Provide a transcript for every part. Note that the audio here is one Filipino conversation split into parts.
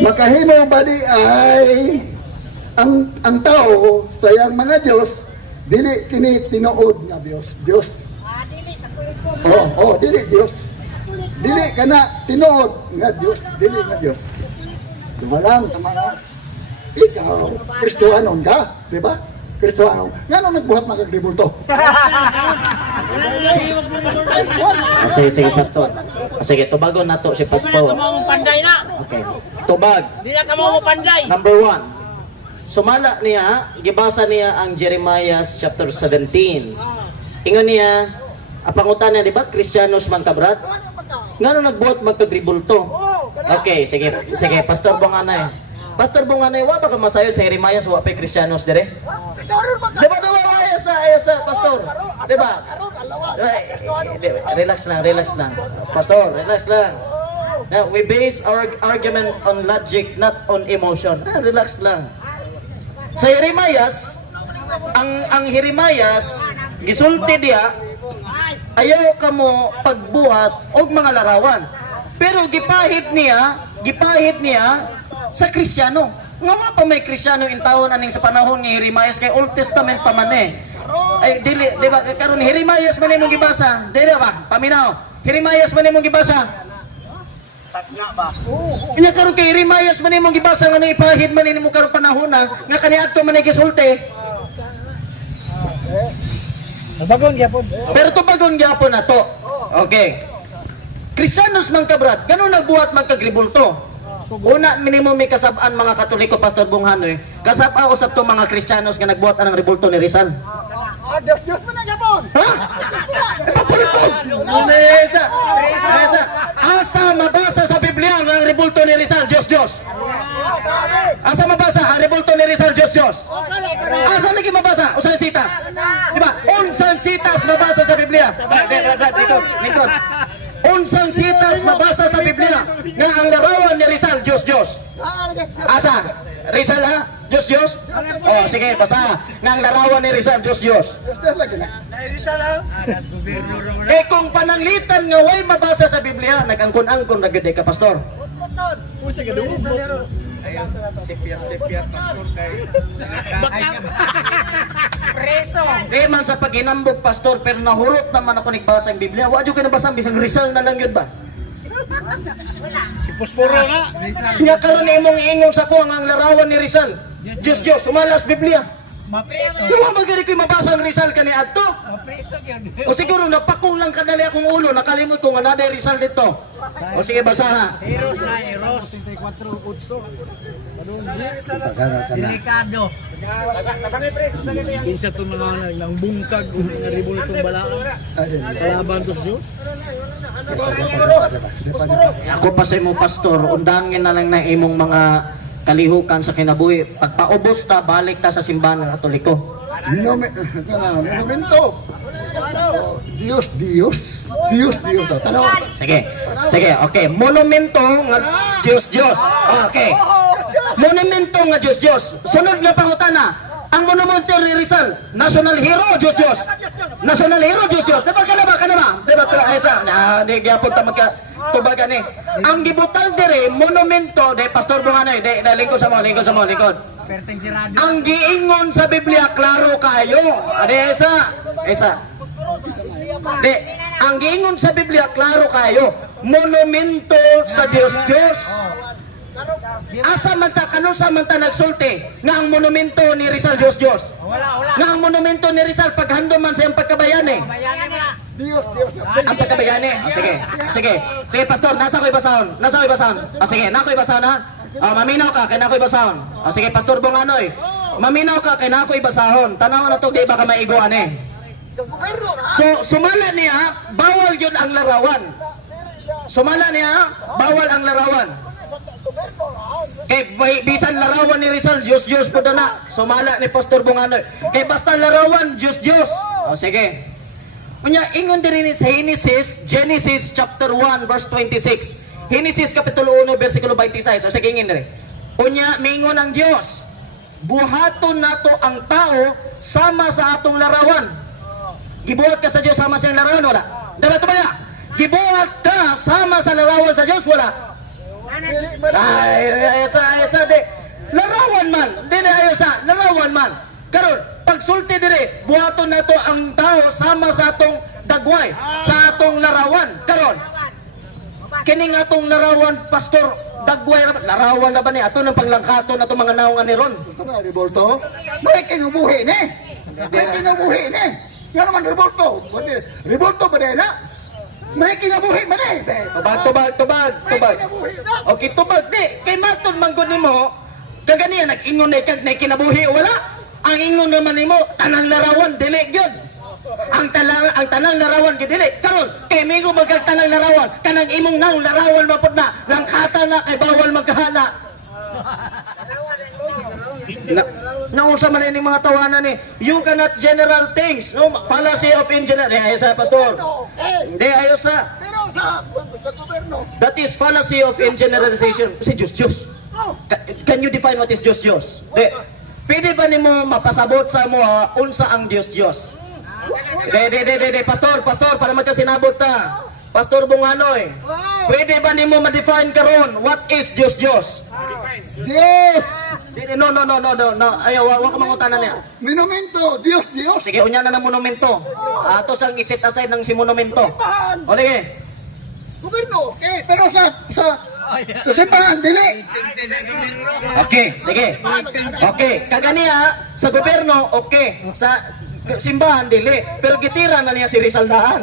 Makahimo ba di ay ang tao sa iyang mga Diyos dili kini tinuod nga Diyos. Dili Diyos. Dili kana tinuod nga Diyos, dili nga Diyos. Walang tama nga. Ikaw, Kristohanon ka, di ba? Kristohanon. Nga nung nagbuhat magagdibulto. Sige, pastor. Sige, tubagon na to si pastor. Hindi na ka mo panday na. Okay. Tubag. Hindi na ka mo panday. Number 1. Sumala niya, gibasa niya ang Jeremiah chapter 17. Ingon niya, apangutan niya, di ba? Kristyanos man kabrad. Nga nung nagbuhat magkagribulto. Okay, sige, pastor Bonganay. Pastor Bonganay, wa ba ka masayod sa Jeremiah wa pa'y Kristyanos dire? Di ba daw sa pastor? Di ba? Relax lang. Pastor, relax lang. Now, we base our argument on logic, not on emotion. Relax lang. Sa Jeremiah, ang Jeremiah, gisulti diya, ayaw ka mo pagbuhat og mga larawan. Pero gipahit niya sa Kristiyano. Nga pa may Kristiyano in taon aning sa panahon ni Jeremiah kay Old Testament pa man eh. Ay dili, di ba karon Jeremiah man imong gibasa? Dili ba? Paminaw. Jeremiah man imong gibasa? Tagna ba? Nya karon kay Jeremiah man imong gibasa nga ipahid man nimo karon panahon na nga kaniadto man gisulti. Bagon gyapon. Pero tubagon gyapon na to. Okay. Kristiyanos man kabrad, ganun nagbuhat magkagribulto. Una, minimum may kasabaan mga Katoliko, Pastor Bonghanoy. Kasaba usap to mga Kristiyanos nga nagbuhat ang ribulto ni Rizal. Diyos mo na yapon. Ha? Asa mabasa sa Biblia ang ribulto ni Rizal, Diyos. Asa mabasa ang ribulto ni Rizal, Diyos. Asa lagi mabasa? Usang sitas. Diba? Unsang sitas mabasa sa Biblia. Lingkod. Unsang sitas mabasa sa Biblia nga ang larawan ni Rizal, Diyos. Asa? Rizal ha? Diyos? Oh, sige, basa. Nga ang larawan ni Rizal, Diyos. Diyos lagi na. Eh kung pananglitan nga way mabasa sa Biblia, nagangkon-angkon na gede ka, Pastor. Preso. Eh man sa paginambog, Pastor, pero nahurot naman ako nagbasa ang Biblia. Wa jud ka nabasa bisang Rizal na lang yun ba? Si Posporo na. Nya karon imong ingong sa ko ang larawan ni Rizal. Diyos, umalas Biblia. Mapreso. Di ba magari ko mabasa ang Rizal kani adto? Mapreso gyud. O siguro napakong lang kadali akong ulo, nakalimot ko nga naday Rizal dito. O sige, basa ha. Heroes na, heroes. Delikado. Kinsa to mga nang bungkag ug nga ribultong balaan kalaban to sa Dios. Ako pa sa imo, Pastor, undangin na lang na imong mga kalihukan sa kinabuhi. Pagpaubos ta, balik ta sa simbahan ng Katoliko. Monumento. Diyos. Tanaw. Sige, okay. Monumento nga Diyos. Okay. Monumento nga Diyos. Sunod nga pangutana, ang monumento ni Rizal, national hero, Diyos. National hero, Diyos. Diba ka na ba? Diba ka di gyapon ta magka tubagan eh. Ang gibutan dire monumento de Pastor Bonganay, de lingkod sa mo. Perteng sirado. Ang giingon sa Biblia klaro kayo. Ade isa. De, ang giingon sa Biblia klaro kayo. Monumento sa Diyos. Asa man ta kano sa man ta nagsulti nga ang monumento ni Rizal Diyos. Wala. Nga ang monumento ni Rizal paghando man sa iyang pagkabayani. Bayani mo na. Diyos. Ang pagkabayani. Sige, Pastor, nasa ko'y basahon. Sige, na ko'y basahon ha. Maminaw ka kay na ko'y basahon. Sige, Pastor Bonganoy. Maminaw ka kay na ko'y basahon. Tanaw na to, di ba ka maiguan eh. So, sumala niya, bawal yun ang larawan. Kay bisan larawan ni Rizal, Diyos po doon na. Sumala ni Pastor Bonganoy. Kay basta larawan, Diyos. O sige. Unya, ingon din sa Genesis chapter 1 verse 26. Genesis kapitulo 1 versikulo 26. O sige, ingin rin. Unya, mingon ang Diyos. Buhaton nato ang tao sama sa atong larawan. Gibuhat ka sa Diyos sama sa iyong larawan, wala? Dapat ba ya? Gibuhat ka sama sa larawan sa Diyos, wala? Dili man. Ay, sa di. Larawan man. Dili ayo sa larawan man. Karon, pagsulti diri, buhaton nato ang tao sama sa atong dagway, sa atong larawan. Karon, kining atong larawan, pastor, dagway larawan na ba ni ato nang paglangkaton nato mga naungan ni Ron. Ano, revolto? May kinubuhi ni. May kinubuhi ni. Nga naman revolto. Revolto ba din na? May kinabuhi ba din? Tubag. Okay, tubag di. Kay matod manggod nimo, kaganiya nag-ingon na kag na kinabuhi wala. Ang ingon naman nimo tanang larawan dili gyud. Ang tanang larawan gyud dili. Karon kay migo magkagtanang larawan, kanang imong naong larawan mapod na langkata na kay bawal magkahana. Nausa man ini mga tawanan ni. You cannot general things. No, fallacy of engineering. Ayo sa pastor. Hindi ayo sa. Pero sa gobyerno. That is fallacy of generalization. Si Diyos. Can you define what is Diyos? Di. Pwede ba nimo mapasabot sa mo unsa ang Diyos? De, pastor, para magkasinabot ta. Pastor Bunganoy. Pwede ba nimo ma-define karon what is Diyos? Yes! No. Ayaw, wa ka mangutanan niya. Monumento! Diyos! Sige, unya na ng monumento. Ato sang iset aside ng si monumento. O, sige. Gobyerno! Pero sa simbahan, dili! Okay, sige. Okay, kaganiya sa gobyerno, okay. Sa simbahan, dili. Pero gitira na niya si Rizal Daan.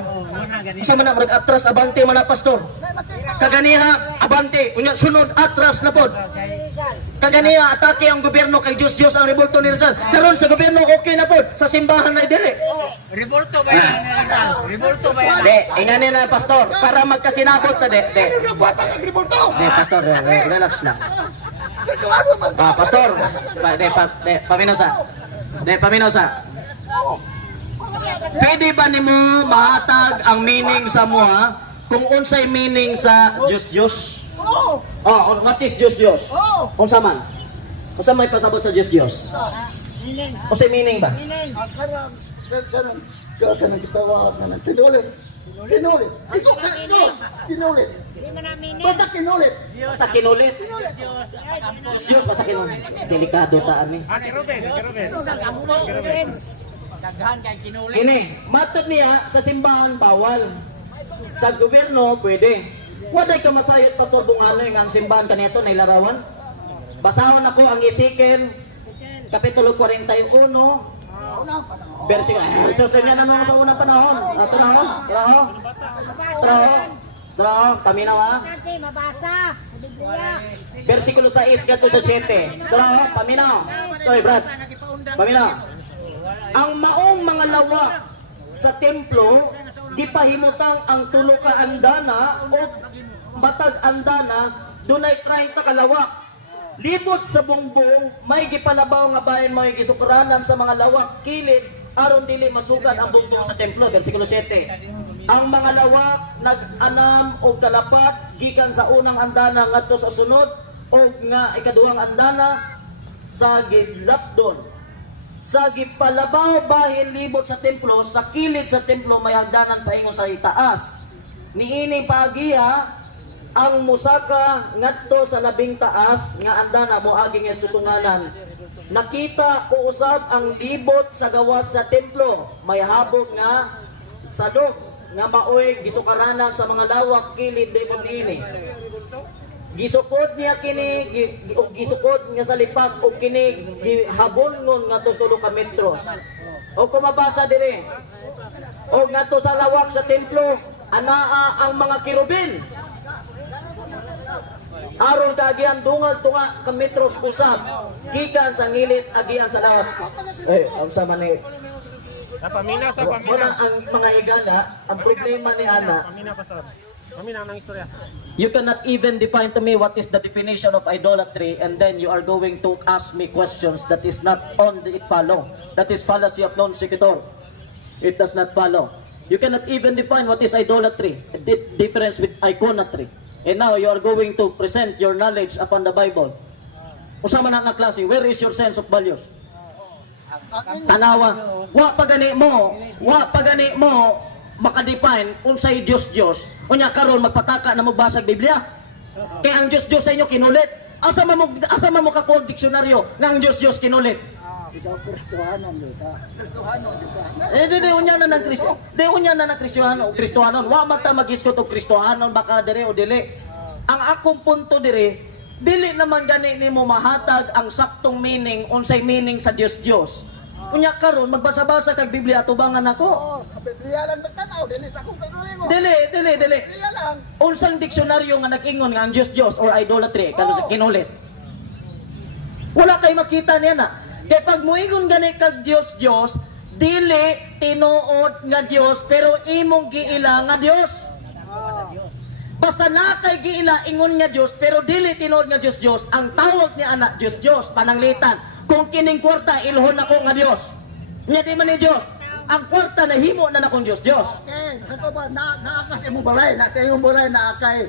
Isa man na, atras, abante man na, pastor. Kaganiya, abante. Unya, sunod, atras na pod. Kaganiya, atake ang gobyerno kay Diyos ang revolto ni Rizal. Karon sa gobyerno, okay na pod. Sa simbahan na, dili. Revolto ba yan? Revolto ba yan? De, ingani na, pastor. Para magkasinabot na, de. Ano na buhat ang revolto? De, pastor, relax lang. Pastor, paminaw sa. Pwede ba nimo mahatag ang meaning sa muha kung unsay meaning sa Diyos? Oo! What is Diyos? Oo! Unsa man? Unsa may pasabot sa Diyos? Unsay meaning ba? Kanang kitawa, kanang kinulit. Ito, kinulit. Basta kinulit. Sa kinulit. Diyos ba sa kinulit? Delikado ta ani. Daghan kay kinulit. Kini, matud niya sa simbahan bawal. Sa gobyerno pwede. Waday ka masayot, Pastor Bunganoy, nga ang simbahan kanito na ilarawan. Basahon ako ang Ezekiel Kapitulo 41, versikulo. Susunod na naman sa unang panahon. Traho, paminaw ha. Mabasa. Biblia. Versikulo 6 gato sa 7. Traho, paminaw. Stoy, Brad. Paminaw. Ang maong mga lawak sa templo, gipahimutang ang tulo ka andana o matag andana, dunay 30 ka lawak. Libot sa bungbong, may gipalabaw nga bayan, may gisukuranan sa mga lawak, kilid, aron dili masugan ang bungbong sa templo. Versikulo 7. Ang mga lawak nag-anam o kalapat, gikan sa unang andana ngadto sa sunod, o nga ikaduhang andana sa gilapdon. Sa gipalabaw bahin libot sa templo, sa kilid sa templo may hagdanan paingon sa itaas. Niining paagiha ang musaka ngadto sa labing taas nga andana moaging estutunganan. Nakita ko usab ang libot sa gawas sa templo, may habog nga sadok nga maoy gisukaranan sa mga lawak kilid libot niini. Gisukod niya kini o gisukod niya sa lipak o kini gihabongon nga tulo ka metros. O kumabasa dire. O ngadto sa lawak sa templo anaa ang mga kirubin. Aron kagian dungal tunga ka metros usab gikan sa ngilit agian sa lawas. Ang sama ni Paminaw sa Wala paminaw. ang mga higala, ang problema ni Ana. Paminaw, pastor. Paminaw ng istorya. You cannot even define to me what is the definition of idolatry, and then you are going to ask me questions that is not on it follow. That is fallacy of non sequitur. It does not follow. You cannot even define what is idolatry. The difference with iconatry. And now you are going to present your knowledge upon the Bible. Usama na nga klase, where is your sense of values? Tanawa, wa pagani mo makadefine unsay Diyos. Unya karon magpataka na magbasag Biblia. Kaya ang Diyos-Diyos sa inyo kinulit. Asa man mo ka diksyonaryo nga ang Diyos-Diyos kinulit. Ikaw Kristohanon yun ka. Kristohanon yun ka. Di unya na ng Kristo. Di unya na ng Kristohanon. Wa man ta mag-iskot og Kristohanon baka dire o dili. Ang akong punto dire, dili naman gani nimo mahatag ang saktong meaning unsay meaning sa Dios. Unya karon magbasa-basa kag Biblia tubangan ako. Oh, sa Biblia lang magtanaw, dili sa akong kagawin mo. Dili. Biblia lang. Unsang diksyonaryo nga nag-ingon nga ang Diyos or idolatry kano sa kinulit. Wala kay makita niya na. Kaya pag muingon gani kag Diyos, dili tinuod nga Diyos pero imong giila nga Diyos. Basta na kay giila ingon nga Diyos pero dili tinuod nga Diyos, ang tawag niya anak Diyos, pananglitan. Kung kining kwarta ilhon nako nga Diyos. Nya di man ni Diyos. Ang kwarta na himo na nakong Diyos. Okay, ito ba, naakas imong balay, na sa imong balay, naakay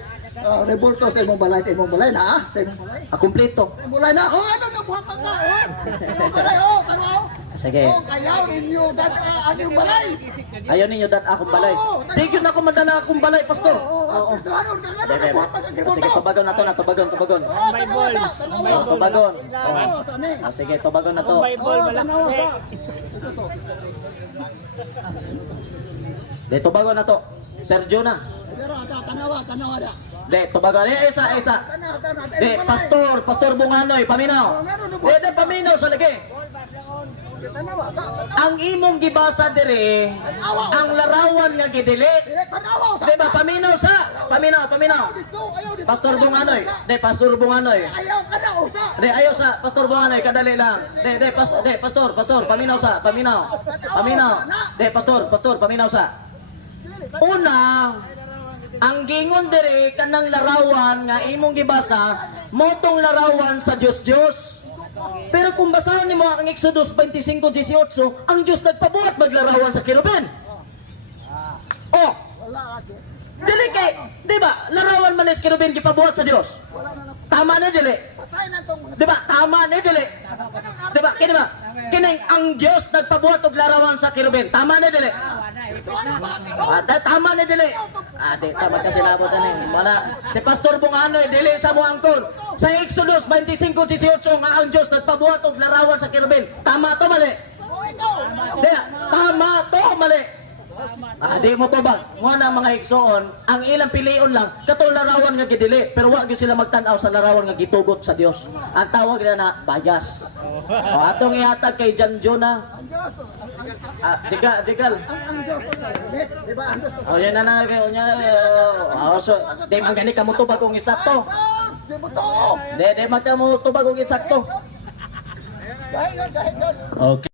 revolto sa imong balay, sa imong balay, na sa imong balay. Kumpleto. Sa imong balay na, ano na buhat ka, sa imong balay, kano, Sige. kayaw ninyo, ang imong balay. Ayaw ninyo dat akong balay. Di gyud ako madala akong balay, pastor. Oo, Kristohanon, ka nga na, buhat ka sa revolto. Sige, tubagon na to, tubagon. Tubagon. Sige, tubagon na to. De, tubagon na to. Sergio na. Tanawa da. De, tubagon. Isa. De, Pastor Bunganoy, paminaw. De, paminaw sa lagi. Ang imong gibasa dire, ang larawan nga gidili. De ba, paminaw. Pastor Bunganoy. De, Pastor Bunganoy. Ayaw ka na, usa. De, ayo sa Pastor Bunganoy, kadali lang. De, Pastor, paminaw. De, Pastor, paminaw sa. Una, ang gingon dire kanang larawan nga imong gibasa, motong larawan sa Diyos. Pero kung basahan nimo ang Exodus 25:18, ang Diyos nagpabuhat maglarawan sa kirubin. Oh, Wala ate. dili kay, di ba? Larawan man is kirubin gipabuhat sa Diyos. Tama na dili. Patay na tong mga. Di ba? Tama na dili. Di ba? Kini ba? Kining ang Diyos nagpabuhat og larawan sa kirubin. Tama na dili. Tama na dili. Di tama kasi labot ani. Wala. Si Pastor Bunganoy dili sa mo angkol. Sa Exodus 25:18 nga ang Diyos nagpabuhat og larawan sa kirubin. Tama to mali. Di, tama to mali. Di mo to ba? Mga na mga igsoon, ang ilang pilion lang, katong larawan nga gidili, pero wag gyud sila magtan-aw sa larawan nga gitugot sa Dios. Ang tawag nila na bias. O atong ihatag kay Jan Jonah. Digal. Ang Diyos ko na. Di ba? Ang Diyos ko. O yan na so, di man gani ka mo tubag kung isakto. Di mo to. Di man ka mo tubag kung isakto. Dahil yun. Okay.